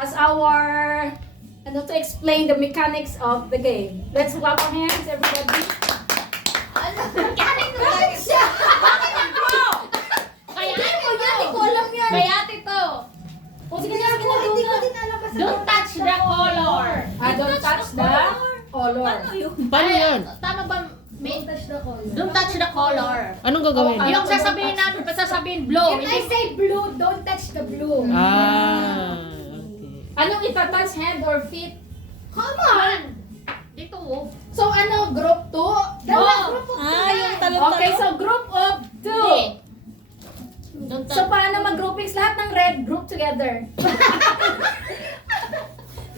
as our to explain the mechanics of the game. Let's clap our hands, everybody. Mechanics bakit siya? Bakit ako? Kaya Hindi ko alam yan. Kaya ito. O sige na, sige na. Hindi ko din alam basta. Don't touch the color. Don't touch the color. Paano yun? Tama ba? Don't touch the color. Don't touch the color. Anong gagawin? Oh, Yung sasabihin namin, sasabihin blue. If I say blue, don't touch the blue. Ah, okay. Anong itatouch, hand or feet? Come on! Dito oh. So ano, group 2? Dalawang group of yung Okay, so group of 2. Hindi. Don't So touch. paano mag-groupings? Lahat ng red, group together.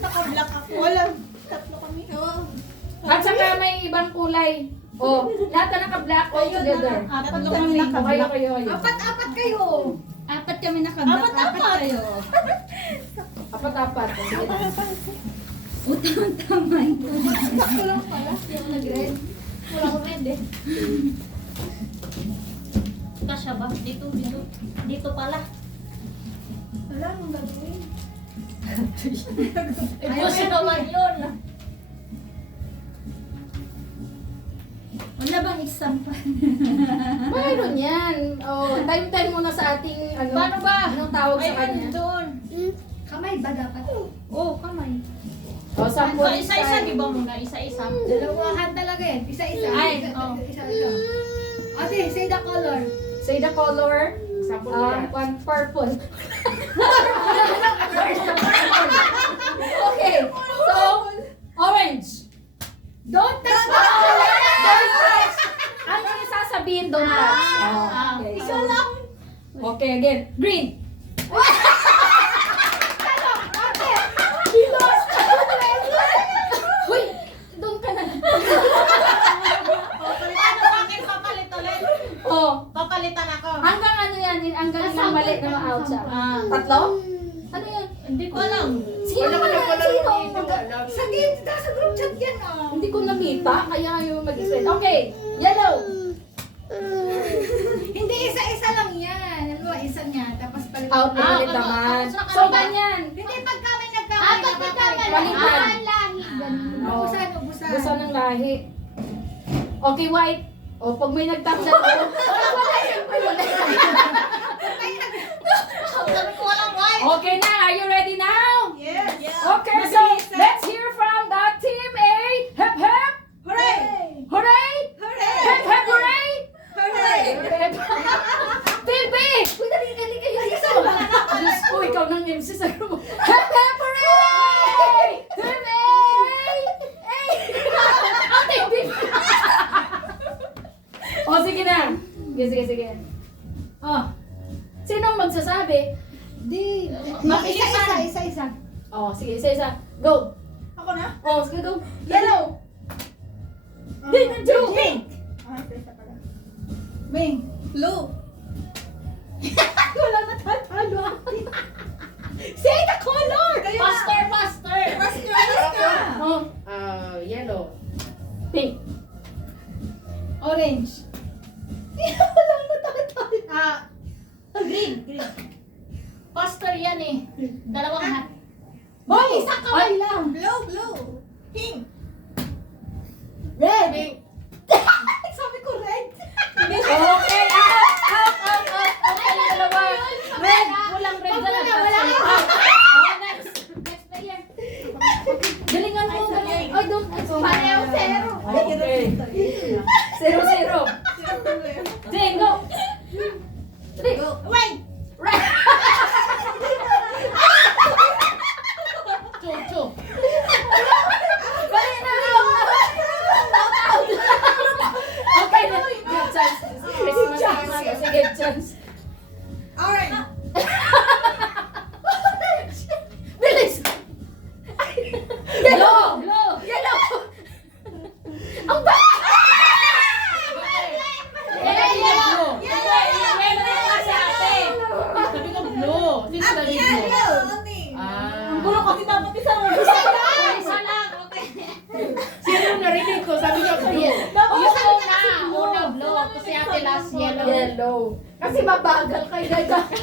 Naka-black ako. Walang tatlo kami. Oh. At saka may ibang kulay. O, lahat na naka-black all together. Apat kami naka-black. Okay. Apat kayo. Apat kami naka-black. Apat kayo. Apat. Sige na. Tama ito. Sakto lang pala. Yung nag-red. Walang red eh. Kasya ba? Dito. Dito pala. Wala mong gagawin. Gusto naman yun. Wala bang exam pa? Mayroon yan. O, time muna sa ating, Paano ba? anong tawag sa kanya? doon. Kamay ba dapat? Oh, kamay. O, sample. Isa-isa, di ba muna? Isa-isa. Dalawahan talaga eh. Isa-isa. Ay, Isa- oh. Isa-isa. Ate, say the color. Say the color. Sample One purple. Okay. So, orange. Don't touch the color! Don't touch. Ano yung sasabihin? Don't touch. Okay. Ikaw lang. Okay, again. Green. Uy, doon ka na. Paano sa akin papalit ulit? Oh, Papalitan ako. hanggang ano yan? Hanggang ilang mali na ma-out siya. Tatlo? Ano yan? Hindi ko alam. Sino? Sino? Sa game, sa group chat yan ah. Hindi ko nakita, kaya yung mag-explain. Okay, yellow. Hindi, isa-isa lang yan. Alam mo, isa niya. Tapos palit. Out na ulit ano, naman. tapos na So, kanina. ganyan. Hindi, pag kami nagkamay. Apat na tama lang. Balikan. Lahi. Ganun. Oh. Ubusan. Gusto ng lahi. Okay, white. O, pag may nag-tap na wala yan. Sabi ko walang white. Okay na, are you ready now? Yes. Okay, so let's hear from the team A. Hep hep! Hooray! Hooray! Hooray! Hep hep hooray! Hooray! Hep. Team B! Uy, dali kayo dito. Diyos ko, ikaw nang MC sa grupo. Hep hep hooray! Team A! Ang team B! O, sige na. Sige. Oh, sinong magsasabi? Di. Mabilisan. Isa-isa. Oh, sige, isa-isa. Go! Ako na? Oh, sige, go. Yellow. Blue. Pink. Isa pala. Pink. Blue. Wala na tatalo ate. Say the color! Kayo na. Faster. Oh, Yellow. pink. Orange. Wala na tatalo. Green. Faster yan eh. Dalawang hat. Boy, isa kamay lang. Blue. Pink. Red. Pink. Sabi ko red. Okay, out. Okay, dalawa. Red. Walang red Wag dyan. na, wala. Oh, next player. Galingan mo. Ay, don't. Pareho zero. Okay. 0-0. Jane, go. Three. Wait. Right. Chu. Bali na. Out. Okay, good chance. Christmas naman. Sige, chance. Orange. Bilis. Yellow. Yellow. Ang ba? Yellow. Sabi ko blue. Sino sa rin blue? Ah. Puro kasi dapat isa lang. Isa lang. Okay. Sino yung narinig ko? Sabi niya blue. Una blue. Kasi ate last yellow. Yellow. Kasi mabagal kayo.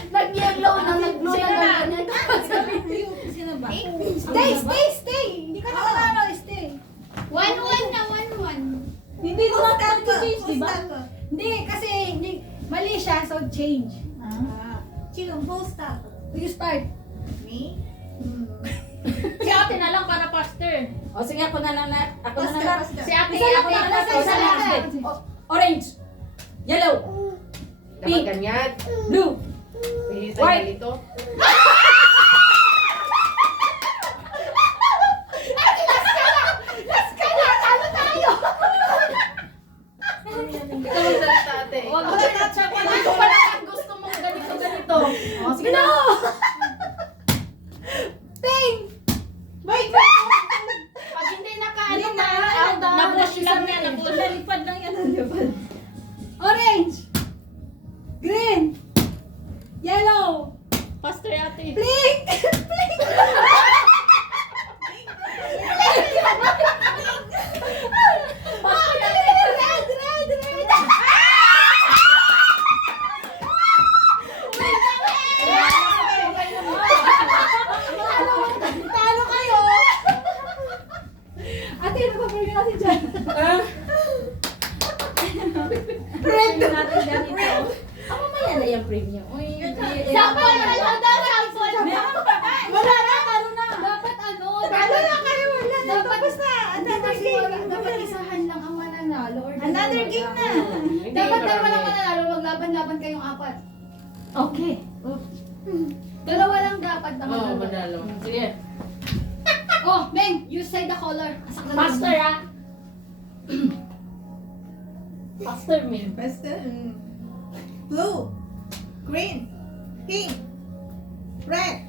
Nag-yellow na, nag-blue na ganyan. Sino ba? Stay! Hindi ka na manalo, stay. 1-1 na 1-1. Hindi ko na change, di ba? Hindi, kasi hindi, mali siya, so change. 지금 포스터. You start. Me? Si ate na lang para faster. O sige, ako na lang. Si ate, Isa lang, ate isa na lang, isa lang. faster. Orange. Yellow. Dapat Pink. ganyan. Blue. Ihintay White. dito. Ikaw magsalita, ate. Huwag mo na siya pa. Hindi ko pala ang gusto mong ganito. O, sige na. Pink. Wait! Pag hindi nakaano na, na-push lang yan. Na-push. Nalipad lang yan, nalipad. Orange. Green. Yellow. Faster ate. Pink. Talo kayo. Ate, ano ba pwede natin dyan? Red. natin ganito. Mamaya na yung premium. Uy, Sample na lang daw, sample. Wala na, talo na. Dapat ano, Talo na kayo, wala na. Dapat- Tapos na. Another game. dapat isahan lang ang mananalo. Or Another game na. Dapat dalawa lang mananalo, maglaban-laban kayong apat. Okay. Dalawa lang dapat na Oo, manalo. manalo. Sige. Oh, Meng, you say the color. Faster, ah. Faster, Ming. Basta. Blue. Green. Pink. Red.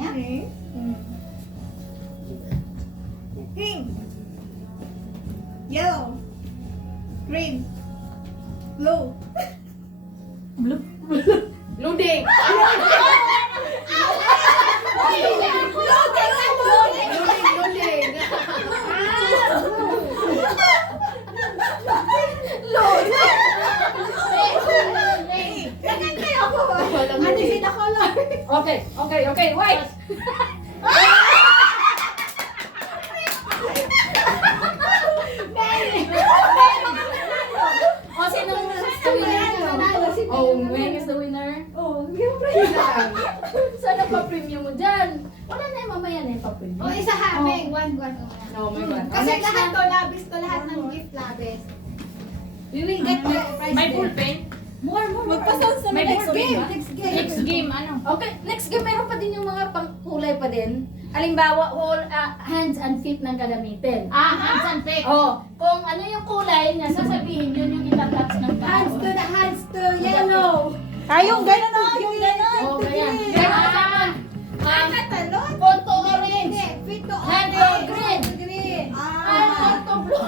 Okay. Pink. Yellow. Green. Blue. Luding! Luding! Ganyan kayo ako. Ano si the color? Okay, wait. O, sinong the winner? Oh, Meng is the winner. Oh, hindi mo Sana pa premium mo dyan. Wala na yung mamaya na yung pa-premium. O, isa ha, Meng. One. Oh my God. Kasi lahat to, labis to, lahat ng gift labis. We will get the prize May there. ballpen? More. Magpasound sa May next ballpen game. ba? Next game, ano? Okay, next game meron pa din yung mga pangkulay pa din. Halimbawa, hands and feet ng gagamitin. Hands and feet. Oh, kung ano yung kulay niya, sasabihin yun yung itatouch ng tao. hands to yellow. Yung Ganon, yung ganon. Oh, ganyan. Tatalon. Photo orange. Fit to Hand to green. Green. Hand to blue.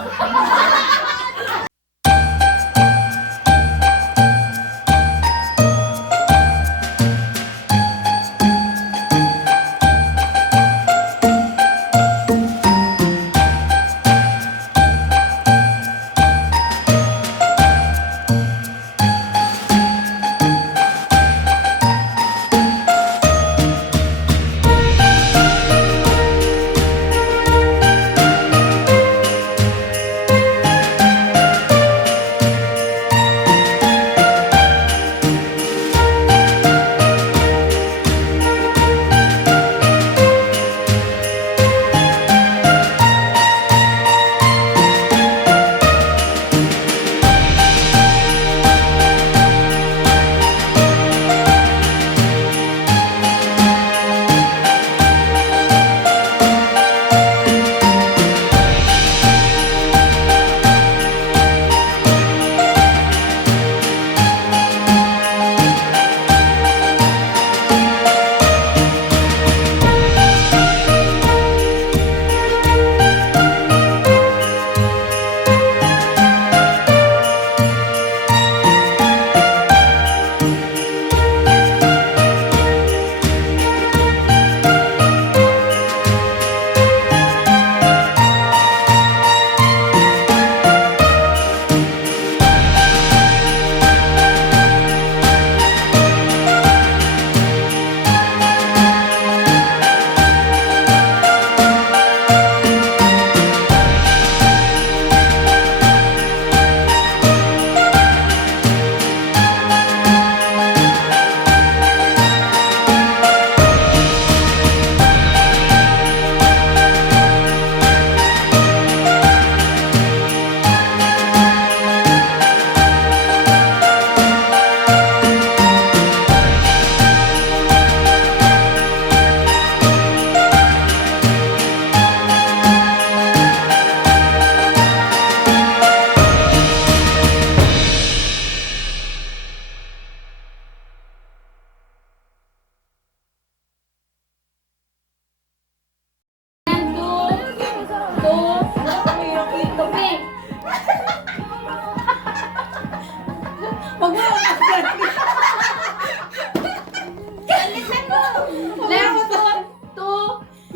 Pag mo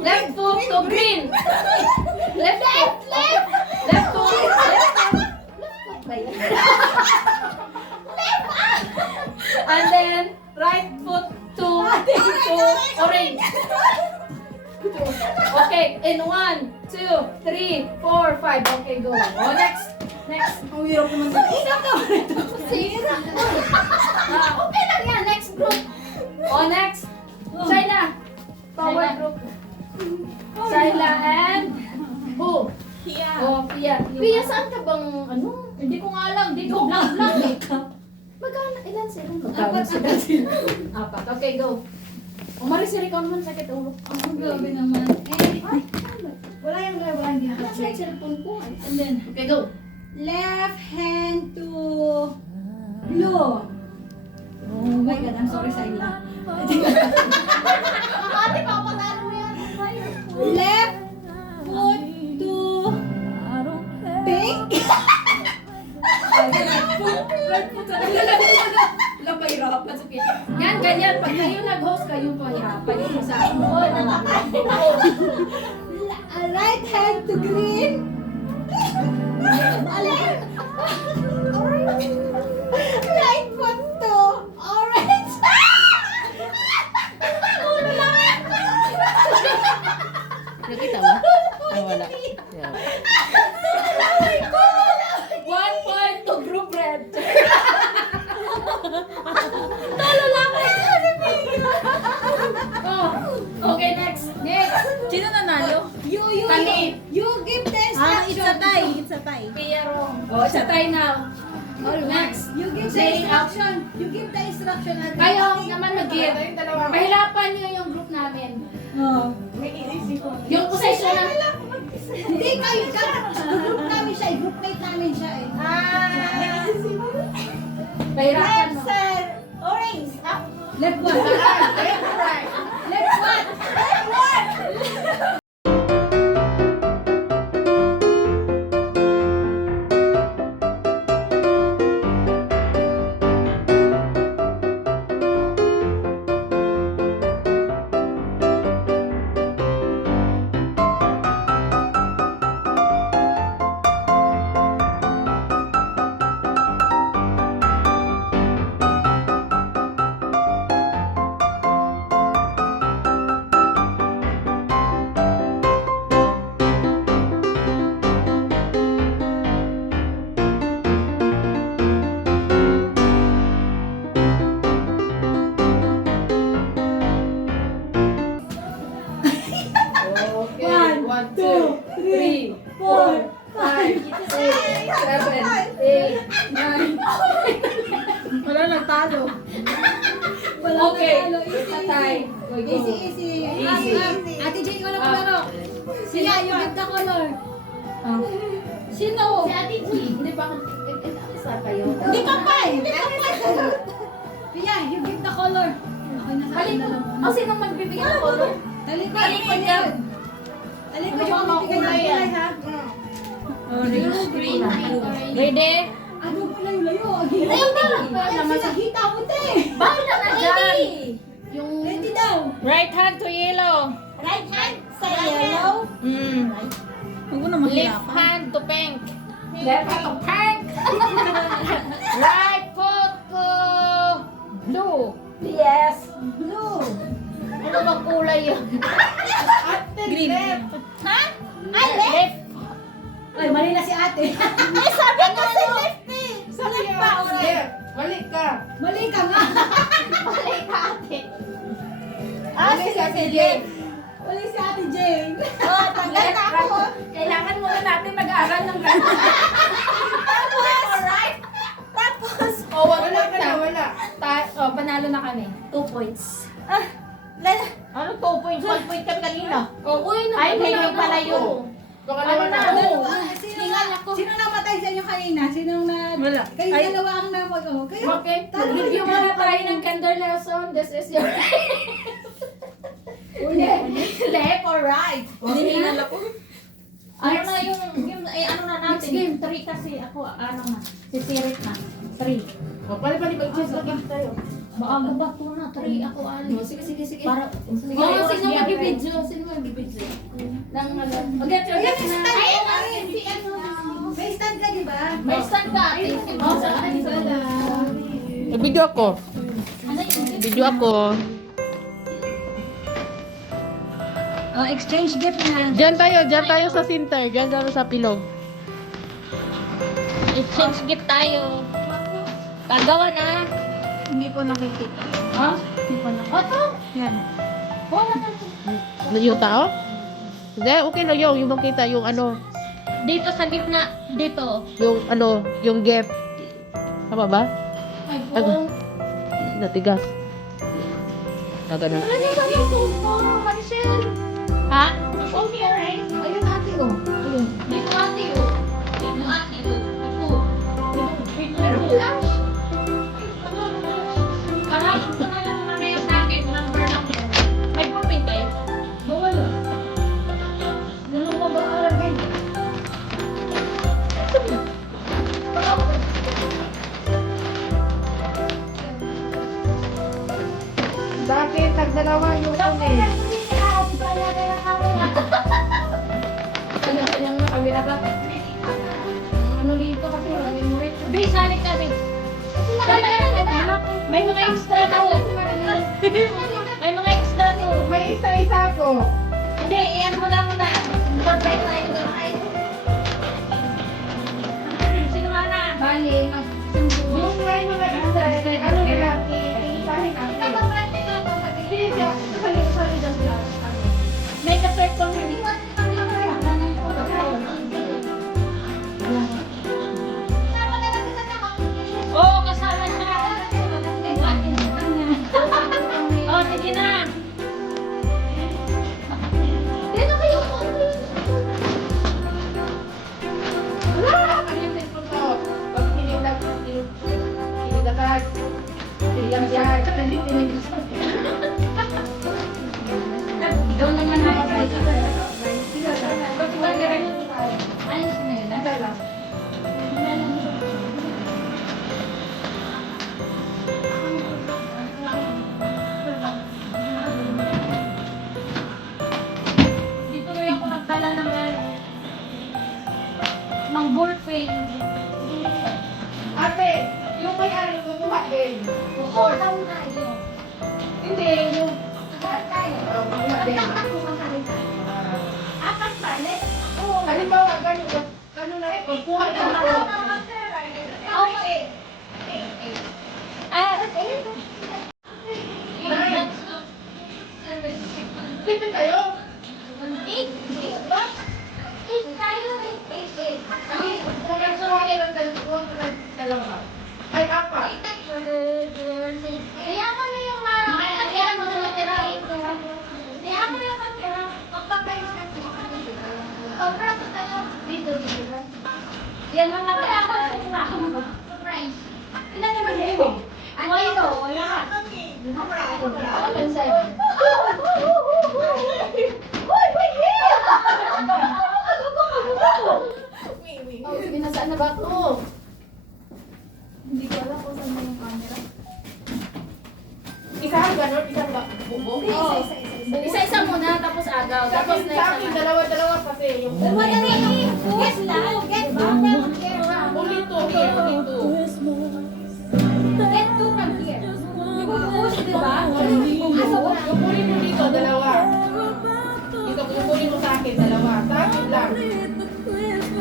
Left foot to green. Left foot. Left foot. And then right foot to orange. Okay, in 1, 2, 3, 4, 5. Okay, go. Oh, next. Ang hirap naman dito. Okay lang yan. Next group. Oh, next. Shaila. Power group. Shaila and who? Pia. Oh, Pia. Pia, saan ka bang ano? Hindi ko nga alam. Dito, blank eh. Magkano? Ilan sila? Apat. Apat. Okay, go. Umaris si ikaw naman sakit ulo. Ang grabe naman. Wala yung wala hindi Nasa yung cellphone ko. And then, Okay, go. left hand to blue. Oh my God, I'm sorry sa ila. Ate, papatalo mo yan. Left foot to pink. Wala pahirapan sa Pia. Yan, ganyan. Pag kayo nag-host, kayo pahirapan. Yung sa ako. Right hand to green. Right foot to orange. Nakita mo? Ah, wala. Yeah. 1 point to group red. Oh, okay, next. Sino nanalo? You Kami. you give the instruction. It's a tie. Piero. Oh, sa tayo now. Next. You give the Say out. instruction. You give the instruction. Kayo naman mag-give. Mahirapan niyo yung group namin. Oh. Yung position na... Hindi kayo group namin siya, groupmate namin siya eh. Mahirapan mo. Orange. Left one. Left one. Okay. 1, 2, 3, 4, 5, 6, 7, 8, 9. Wala nagtalo. Okay. Easy, Tatay. easy, easy. Easy. Ate Jane, ikaw na maglaro. Sila, you give the color. Sino? Si Ate G. Hindi ba? Isa kayo. Hindi ka pa eh. Pia, you give the color. Okay na sa akin na lang. Oh, sino magbibigay ng color? Talikod. Talikod yan. Talikod yung magbibigay ng kulay ha. Green. Ready? Ano mo layo-layo? Naman sa hita mo te. Bahala na dyan. Yung... Ready daw. Right hand to yellow. Right hand sa yellow. Huwag mo na Left hand to pink. Left hand to pink. Right foot to blue. Yes. Blue. Ano bang kulay yun? Green. Ha? Ay, left. Ay, mali na si ate. Ay, sabi ko si left eh. Sa left pa, orange. Balik ka. Mali ka nga. Mali ka, ate. Balik ka si Jane. Mali si ate Jane. Oh, tanggal na ako. Kailangan muna natin mag-aaral ng gano'n. Alright. Tapos, Oh, wala ka na, wala. Oh, panalo na kami. 2 points. Ano 2 points? 1 point kami kanina. Oh, uy, Ay, hindi pala yun. Ano na? Sino namatay sa inyo kanina? Sinong na... Wala. Kayo Ay. dalawa ang napag... Oh, kayo? Okay, mag-review muna tayo ng kinder lesson. This is your... left or right? Hinihingal ako. Ano na yung ano na natin? Next game. 3 kasi ako, ano na, sisirit na. 3. Pali-pali, mag-chest na gift tayo. Maaga ba ito na? 3 ako ali. Oh, sige, sige, sige. Para, Mga sino mag-video? Sino mag-video? Nang mag-get your gift na. May stand ka, di ba? May stand ka. Oh, sa akin pala. Video ako. Ano yun? Video ako. oh, exchange gift na. Diyan tayo sa center. Diyan tayo sa pilog. Exchange gift tayo. Tagawa na. Hindi ko nakikita. Ha? Hindi ko nakikita. Oto? Yan. Wala na. Yung tao? Hindi, okay lang yung makita yung ano, Dito sa gitna. Dito. yung ano, yung gift. Tama ba? Ay, Ano? Natigas. Nagana. Ano yung phone mo, Maricel? Ha? Phone mo, right? Ayun, ate ko. Ayun. Dito, ate ko. Dito, ate ko. Pero flash. Parang ko na lang naman yung packet number lang yan. May pupin kayo? Wala. Ganun mo ba alagay? Bakit? Tagdalawa yung Kanya-kanyang nakawila ka. Ano dito kasi wala memory. Be, salit kami. May mga extra na. May mga extra to. May isa-isa ko. Hindi, iyan mo na muna. Pagpay tayo doon. Sino ka na? Bali, Yung may mga isa, ano nila, iisahin natin. May ka-circle na rin. Oo, kasama siya. Oo, sige na. Dito kayo po. Wala! Ano yung cellphone ko? Pag hinilagag, hinilagag, Ikaw naman ako sa ito. Ayos na yun. Dito rin ako nagtala ng ballpen. Ate, yung may ano, kumuha din. Oo, tawag tayo. Hindi, yung kumuha din. Apat pala. Halimbawa, ganun na ito, kuha din ako. Okay. Pwede tayo? Dalawa. Ay, apat. Kaya mo na yung kaya mo na natira. Kaya mo na yung natira. Magpapayos ka po. Pag-rapo tayo. Dito. Yan lang na kaya ako. Surprise. Ilan naman yun? Ano ito? Wala. Oh, sige na, saan na ba ito? Hindi ko alam kung saan yung camera. Isang ganun, isang bubong. Isa-isa muna, tapos agaw. Tapos Sa next akin, naman. dalawa-dalawa kasi yung... Wala na yun. Get lang. Get from here. Only two here, only two. Get two from here. Push, di ba? Yung kunin mo dito, dalawa. Dito, yung kunin mo sa akin, dalawa. Sa akin lang.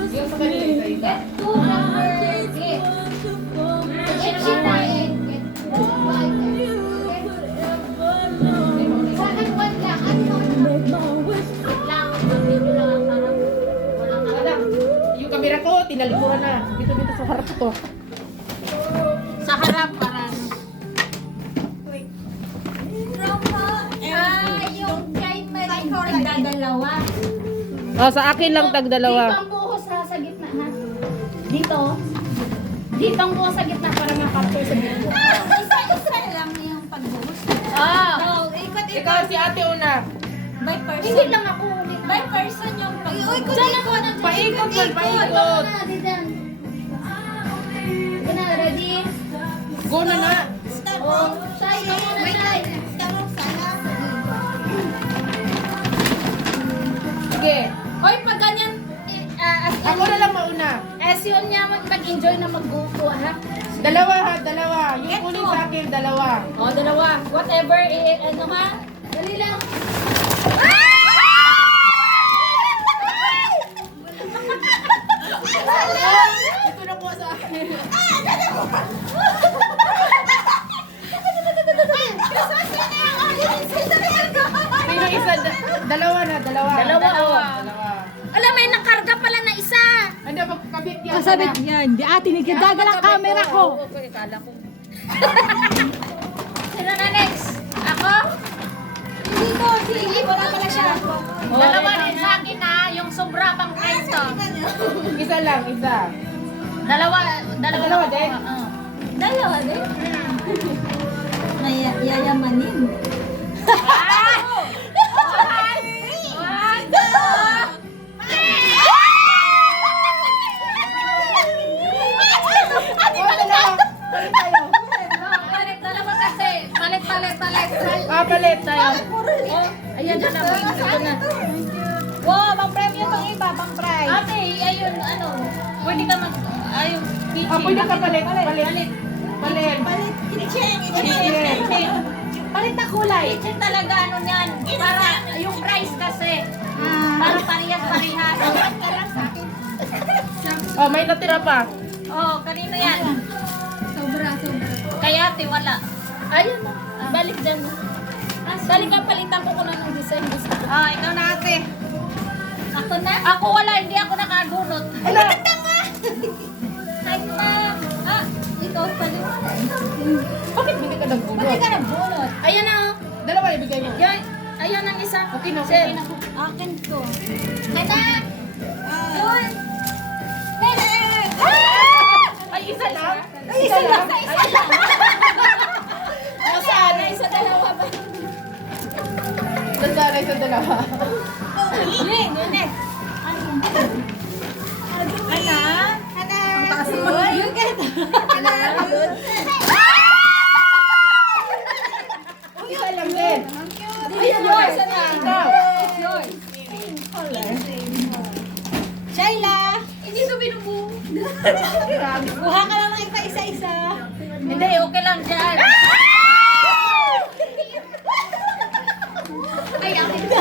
Yung sa kanila, isa-isa. Get two from here. Get. Get two from here. Get two from here. Sa akin, one lang. Ano? Lang. Dito lang ang sarap. Walang Wala. Yung kamera ko, tinalikuran na. Dito sa harap ko. Sa harap para yung kay Marie. nagdadalawa. Oh, sa akin lang tag Dito dalawa. ang buhos sa gitna, ha? Dito. Dito ang buhos sa gitna para ma-capture sa video. Isa-isa lang yung pagbuhos. Ah! So, ikot-ikot. Ikaw si ate una. By person. Hindi lang ako huli. By person yung pagbuhos. Diyan ako na. Paikot man, paikot. Na, di dyan. Ito na, ready? Go na na. Starbucks. Shai, ikaw muna, Shai. Starbucks sana. Sige. Hoy, pag ganyan, Ako na lang mauna. as yun niya mag-enjoy na mag-gupo, ha? Dalawa ha, dalawa. Yung kunin sa akin, dalawa. O, dalawa. Whatever, ano ha? Dali lang. Ito na po sa akin. Sino isa? Dalawa na, dalawa. Dalawa. Alam, may nakarga pala na isa. Ano, magkabit yan. Kasabit yan. Di ate, nagkadagal ang camera ko. Kala ko. Sino na next? Ako? Sige, wala pala siya. Dalawa din sa akin na, yung sobra pang price to. Isa lang, isa. Dalawa Dalawa din? Oo. Dalawa din. Yayamanin. Oh, dalawa. Palit tayo. Dalawa kasi. Palit. Ah, palit tayo. Ayan na lang. Ito na. Wow, pang premyo tong iba, pang prize. Ate, ayun, ano. Pwede ka mag... Ayun, kitchen. Ah, pwede ka palit. Palit. Palit. Palit. Kitchen. Palit na kulay. Kitchen talaga, ano yan. Para yung price kasi. Para parehas-parehas. Oh, may natira pa. Oh, kanino yan? Sobra. Kaya ate, wala. Ayun na. Balik dyan. Balik ka, palitan ko na ng design. Ah, ikaw na ate. Ako na? Ako wala, hindi ako nakagulot. Wala. Ay na. Ah, ikaw pala. Bakit hindi ka nagbulot? Bakit ka nagbulot? Ayan na. oh. Dalawa ibigay mo. Yan. Ayan ang isa. Okay na, Sir. okay na. Akin to. Kaya Yun. Ay, isa lang? Ay, isa lang. Nasaan? Isa dalawa ba? Nasanay sa dalawa. Yun, yun eh. Ana? Ana? Yun ka. Ana? Isa lang din. Ayan yun. Isa na. Ikaw. Shaila! hindi ito binubuo. Kuha ka lang ng isa-isa. Hindi, okay lang dyan. Ay, akin na.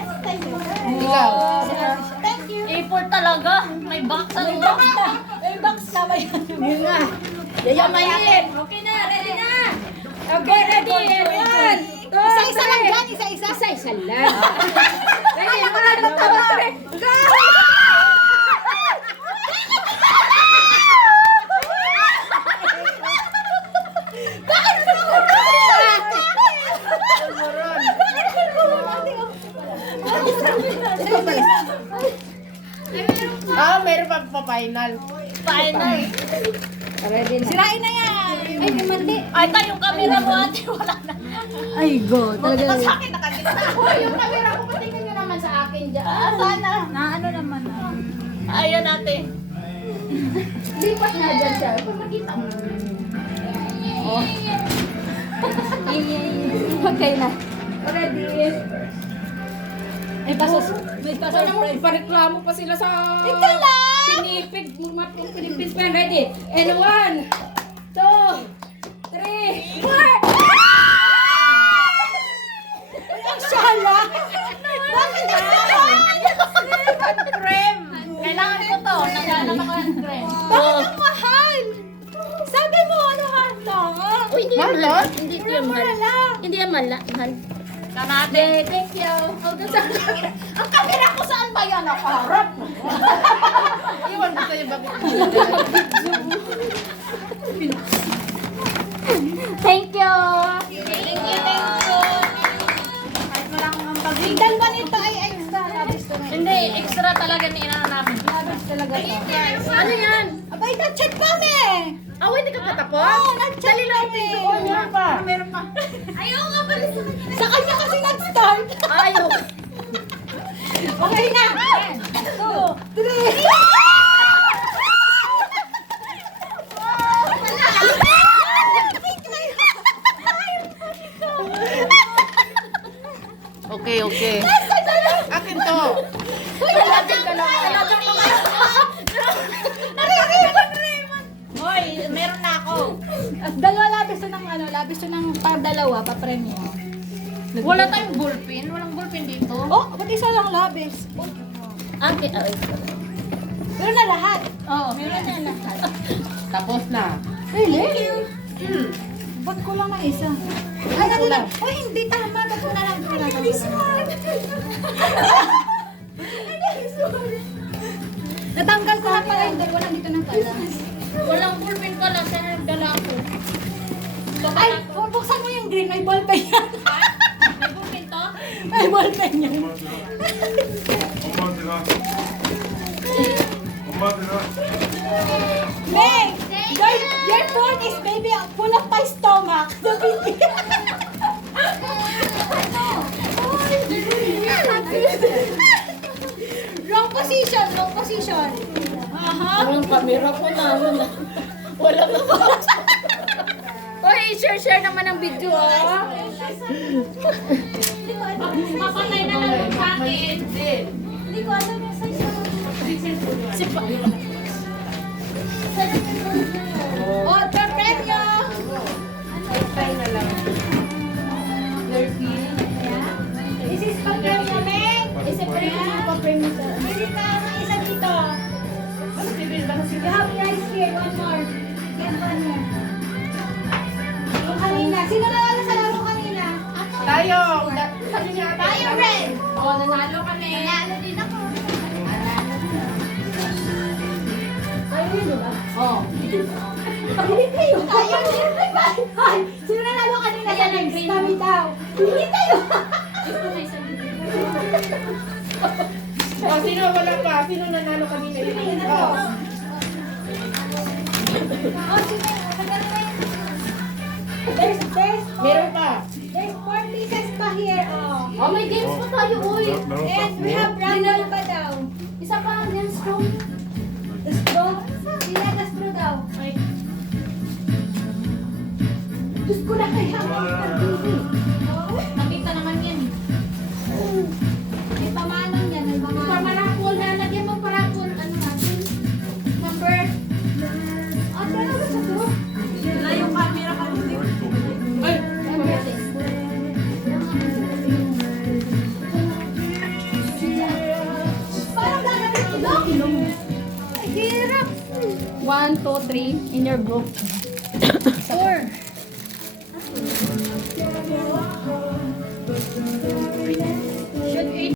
Ikaw. Thank you. Ipor talaga. May box ang box. May box na ba yan? Yun nga. Yayamanin. Okay na. Ready na. Okay, ready. One, two, Isa-isa lang three. dyan, isa-isa. Isa-isa lang. Ready, wala na tawa. Go! Ah, meron pa final. Final. Ready na. Sirain na yan. Ay, mandi. Ay, tayo yung camera mo ate. Wala na. Ay, go. Buti Talaga. ka sa akin nakagita. Hoy, yung camera ko, patingin nyo naman sa akin dyan. Sana. Na ano naman. Ayan ate. Lipat na dyan siya. Kung makita mo. Oh. Okay na. Ready. May pasas pareklamo pa sila sa Ito lang! Pinipig mga Philippines pa. Ready? And 1, 2, 3, 4! Shala! Bakit Cream. Kailangan ko to. Naghanap ako ng cream. Bakit ang mahal? Sabi mo, ano handa? Uy, hindi Mahal yan yun? mahal. Hindi yan mahal. lang. Hindi yan mahal. Kanate. Thank you. Oh, doon sa Ang camera ko saan ba yan? Nakaharap. Iwan ko sa'yo bakit. Thank you. Thank you. Kahit wala akong ang pag dalawa nito ay extra. Labis to ngayon. Hindi, extra talaga ni inano namin. Labis talaga to. Ano yan? Abay, na-chat pa me! Oh, hindi ka patapos? Oo, nag-chat kami. Meron pa. Meron pa. Ayaw nga pala sa kanya. Sa kanya kasi nag-start. Ayaw. Okay na. 2, 3. Dalawa labis to ng ano, labis to ng dalawa, pa-premyo. Wala tayong ballpen. Walang ballpen dito. Oh, ba't isa lang labis? Ate, Meron na lahat. Oo, meron na lahat. Tapos na. Really? Ba't ko lang ng isa? Ay, ano lang? Uy, hindi tama. Ba't ko na lang? This one. Natanggal ko na pala yung dalawa lang dito ng pala. walang ballpen pala. Kaya nagdala ako. Ay, buksan mo yung green. May ballpen yan. May ballpen to? May ballpen yan. Meg! Your food is maybe full of my stomach. Wrong position, wrong position. Aha. Walang camera po namin. Walang Uy, share naman ang video, ah. Papatay na lang yung sa akin. Hindi ko alam yung size ng Si pa. Oh, the premyo! Try na lang. This is pa premyo, Meg! Isa pa rin yung pa-premyo to. Hindi ka ang isa dito. You have rice here, one more. Get one more. Yung kanina. Sino nanalo sa laro kanina? Tayo. Sabi niya ate. Tayo, Ren! Oh, nanalo kami. Nanalo din ako. Ayaw yun, di ba? Oh. Hindi kayo. Ayaw yun. Ay, sino nanalo kanina sa next? Kami daw. Hindi kayo. Ito na isang Oh, sino wala pa? Sino nanalo kanina? Oh. Oh, sino? There's Meron pa. 4 pieces pa here. Oh. Oh, may games pa tayo, uy. And we have Randall pa daw. Isa pa ang yan, strong. The straw. Sila the straw daw. Ay, Diyos ko na kaya. nakita naman yan. May pamanang yan. May Para pamanang. marapol na, lagyan mo parapol. Ano natin? Number. Oh, talaga sa to. Wala yung camera ka dito. Ay, Number 6. Parang gagawin ko daw. Ay, hirap. 1, 2, 3 in your group. 4.